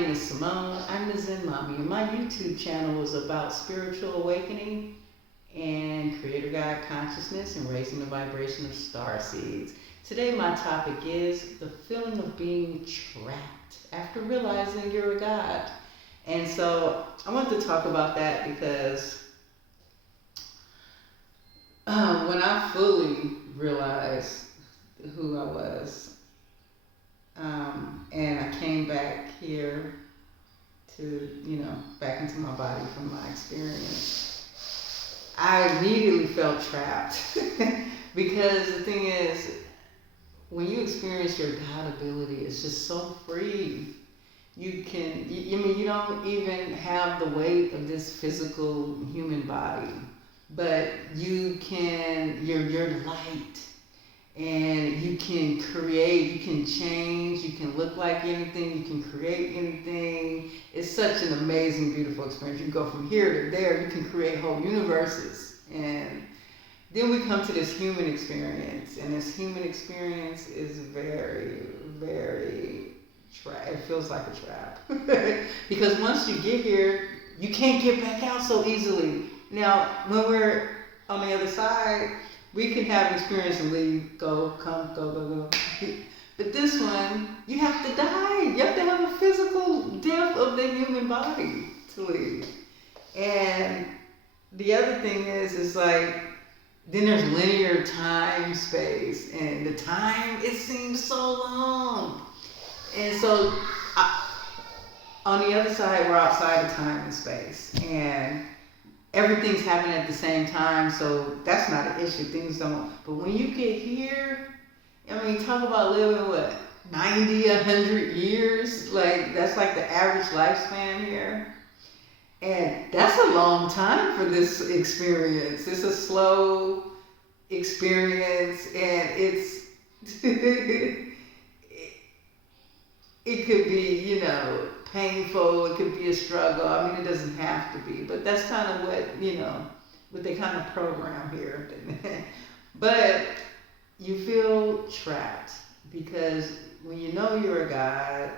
name is Simone. I'm the Zen Mommy, and my YouTube channel is about spiritual awakening and creator guide consciousness and raising the vibration of star seeds. Today my topic is the feeling of being trapped after realizing you're a god. And so I want to talk about that because when I fully realized who I was, and I came back here to, back into my body from my experience, I immediately felt trapped. Because the thing is, when you experience your God ability, it's just so free. You don't even have the weight of this physical human body, but you're light. And you can create, you can change, you can look like anything, you can create anything. It's such an amazing, beautiful experience. You go from here to there, you can create whole universes. And then we come to this human experience, and this human experience is very, very it feels like a trap. Because once you get here, you can't get back out so easily. Now, when we're on the other side, we can have experience and leave, go, come, go. But this one, you have to die. You have to have a physical death of the human body to leave. And the other thing is like, then there's linear time, space, and the time, it seems so long. And so, on the other side, we're outside of time and space. And everything's happening at the same time, so that's not an issue. Things don't. But when you get here, talk about living 90, 100 years. Like that's like the average lifespan here, and that's a long time for this experience. It's a slow experience, and it's it could be, painful, it could be a struggle. It doesn't have to be, but that's kind of what they kind of program here. But you feel trapped because when you know you're a god,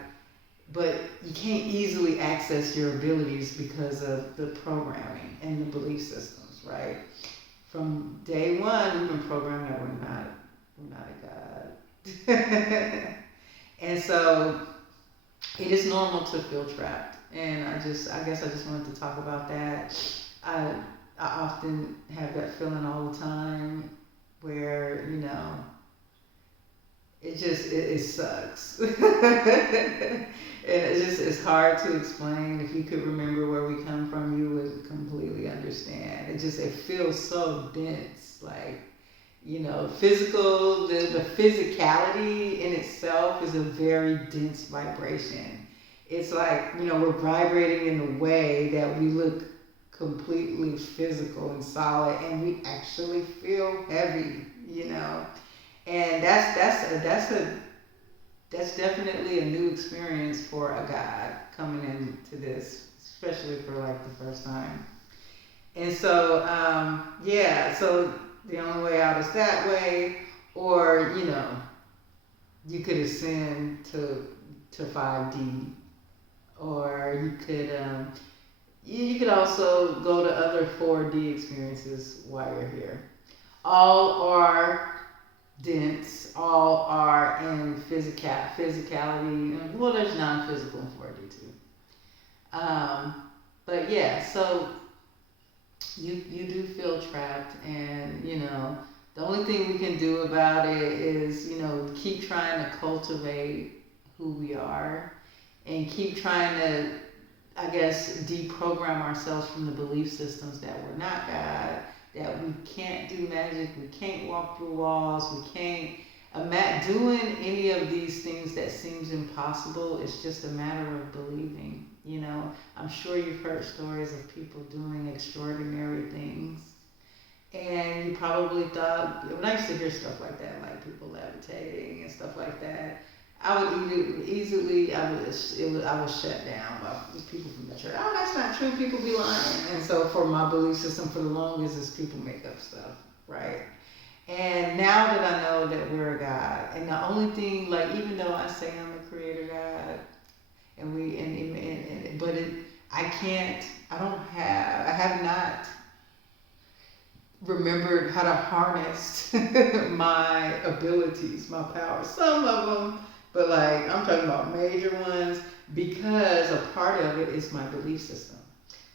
but you can't easily access your abilities because of the programming and the belief systems, right? From day one, we've been programmed that we're not a god. And so it is normal to feel trapped, and I guess I just wanted to talk about that. I often have that feeling all the time, where it sucks, and it's hard to explain. If you could remember where we come from, you would completely understand. It feels so dense, like. Physical, the physicality in itself is a very dense vibration. It's like, we're vibrating in a way that we look completely physical and solid, and we actually feel heavy, And that's definitely a new experience for a god coming into this, especially for like the first time. And so, so the only way out is that way, or you could ascend to 5D, or you could also go to other 4D experiences while you're here. All are dense. All are in physicality. Well, there's non-physical in 4D too. But yeah, so. You do feel trapped, and the only thing we can do about it is keep trying to cultivate who we are, and keep trying to, I guess, deprogram ourselves from the belief systems that we're not God, that we can't do magic, we can't walk through walls, we can't doing any of these things that seems impossible. It's just a matter of believing. I'm sure you've heard stories of people doing extraordinary things, and you probably thought, when I used to hear stuff like that, like people levitating and stuff like that, I was shut down by people from the church. Oh, that's not true. People be lying. And so for my belief system, for the longest, is people make up stuff, right? And now that I know that we're a God, and the only thing, like, even though I say I'm a creator God, and I have not remembered how to harness my abilities, my powers. Some of them, but like I'm talking about major ones, because a part of it is my belief system.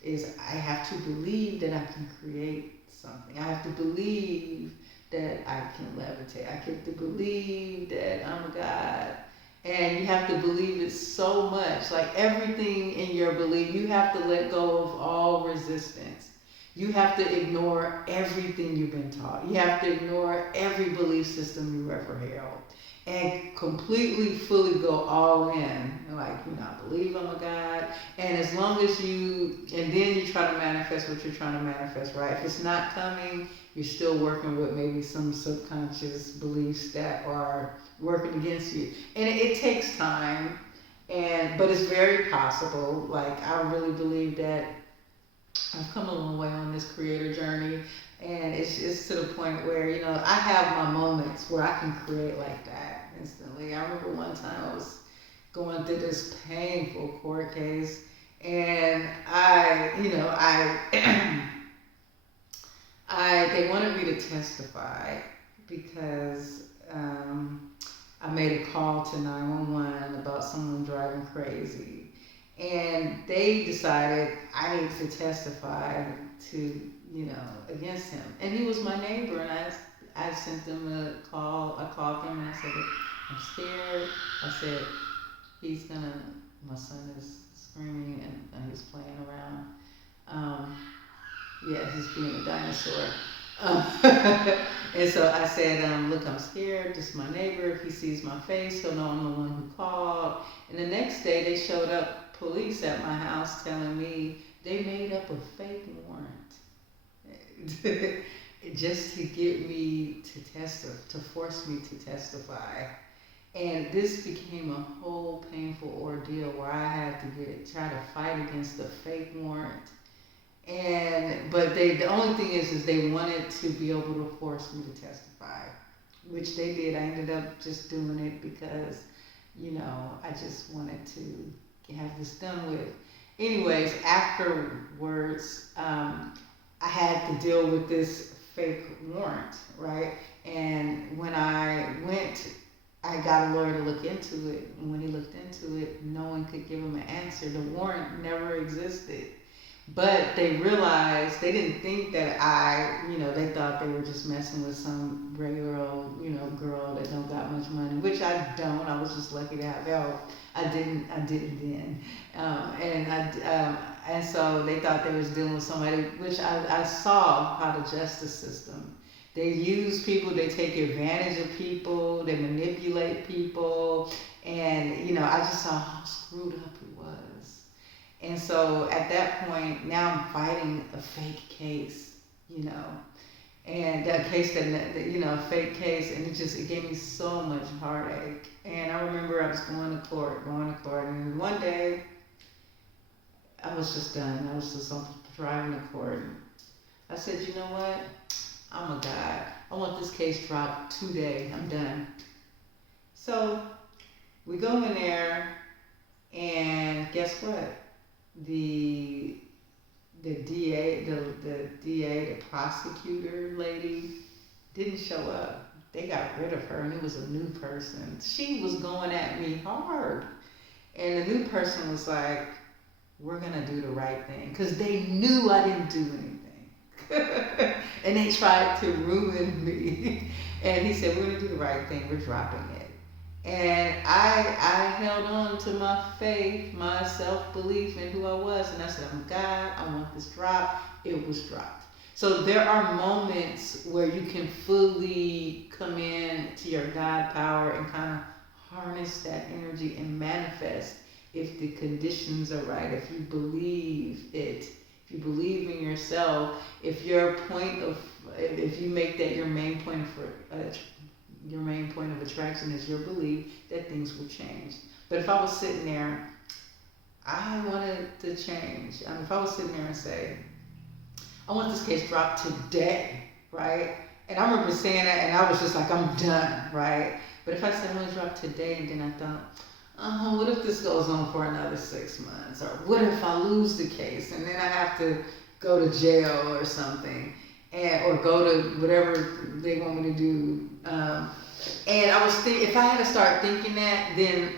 Is I have to believe that I can create something. I have to believe that I can levitate. I have to believe that I'm a God. And you have to believe it so much. Like everything in your belief, you have to let go of all resistance. You have to ignore everything you've been taught. You have to ignore every belief system you ever held. And completely, fully go all in. Like, I believe I'm a God. And as long as and then you try to manifest what you're trying to manifest, right? If it's not coming, you're still working with maybe some subconscious beliefs that are working against you. And it takes time, but it's very possible. Like, I really believe that I've come a long way on this creator journey, and it's to the point where, I have my moments where I can create like that instantly. I remember one time I was going through this painful court case, and they wanted me to testify because I made a call to 911 about someone driving crazy. And they decided I needed to testify to, against him. And he was my neighbor, and I sent them a call. I called him and I said, I'm scared. I said, my son is screaming and he's playing around. He's being a dinosaur. And so I said, look, I'm scared. This is my neighbor. If he sees my face, he'll know I'm the one who called. And the next day they showed up, police at my house, telling me they made up a fake warrant just to get me to testify, to force me to testify. And this became a whole painful ordeal where I had to try to fight against the fake warrant. But the only thing is they wanted to be able to force me to testify, which they did. I ended up just doing it because, I just wanted to have this done with. Anyways, afterwards, I had to deal with this fake warrant, right? And when I went, I got a lawyer to look into it. And when he looked into it, no one could give him an answer. The warrant never existed. But they realized, they didn't think that they thought they were just messing with some regular old, girl that don't got much money, which I don't. I was just lucky to have help. I didn't then. And so they thought they was dealing with somebody, which I saw how the justice system, they use people, they take advantage of people, they manipulate people, and, I just saw how screwed up it was. And so at that point, now I'm fighting a fake case, and that case a fake case, and it gave me so much heartache. And I remember I was going to court, and one day I was just done. I was just driving to court. I said, you know what? I'm a God. I want this case dropped today. I'm done. So we go in there, and guess what? The DA, the prosecutor lady didn't show up. They got rid of her, and it was a new person. She was going at me hard. And the new person was like, we're going to do the right thing. Because they knew I didn't do anything. And they tried to ruin me. And he said, we're going to do the right thing. We're dropping it. And I held on to my faith, my self-belief in who I was. And I said, I'm God. I want this dropped. It was dropped. So there are moments where you can fully come in to your God power and kind of harness that energy and manifest if the conditions are right, if you believe it, if you believe in yourself, if you make that your main point of attraction is your belief that things will change. But if I was sitting there, I wanted to change. If I was sitting there and say, I want this case dropped today, right? And I remember saying that, and I was just like, I'm done, right? But if I said I want to drop today, and then I thought, what if this goes on for another 6 months? Or what if I lose the case and then I have to go to jail or something? Or go to whatever they want me to do. And I was thinking, if I had to start thinking that, then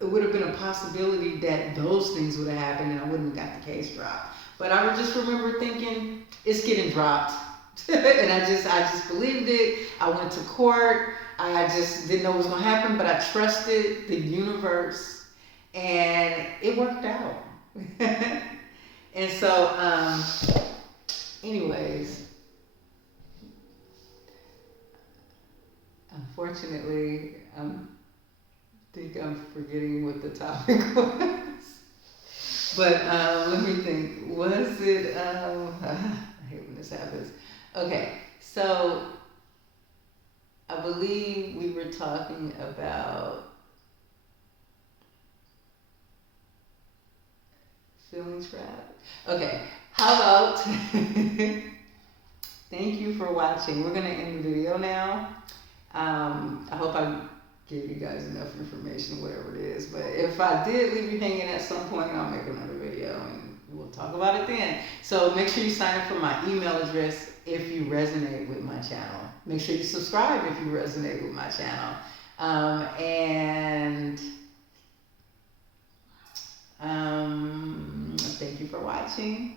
it would have been a possibility that those things would have happened and I wouldn't have got the case dropped. But I would just remember thinking, it's getting dropped. And I just believed it. I went to court. I just didn't know what was going to happen, but I trusted the universe and it worked out. And so, anyways, unfortunately, I think I'm forgetting what the topic was. But let me think. Was it? I hate when this happens. Okay, so I believe we were talking about feeling trapped. Okay, how about thank you for watching. We're gonna end the video now. I hope I gave you guys enough information, whatever it is. But if I did leave you hanging at some point, I'll make another video and we'll talk about it then. So make sure you sign up for my email address if you resonate with my channel. Make sure you subscribe if you resonate with my channel. Thank you for watching.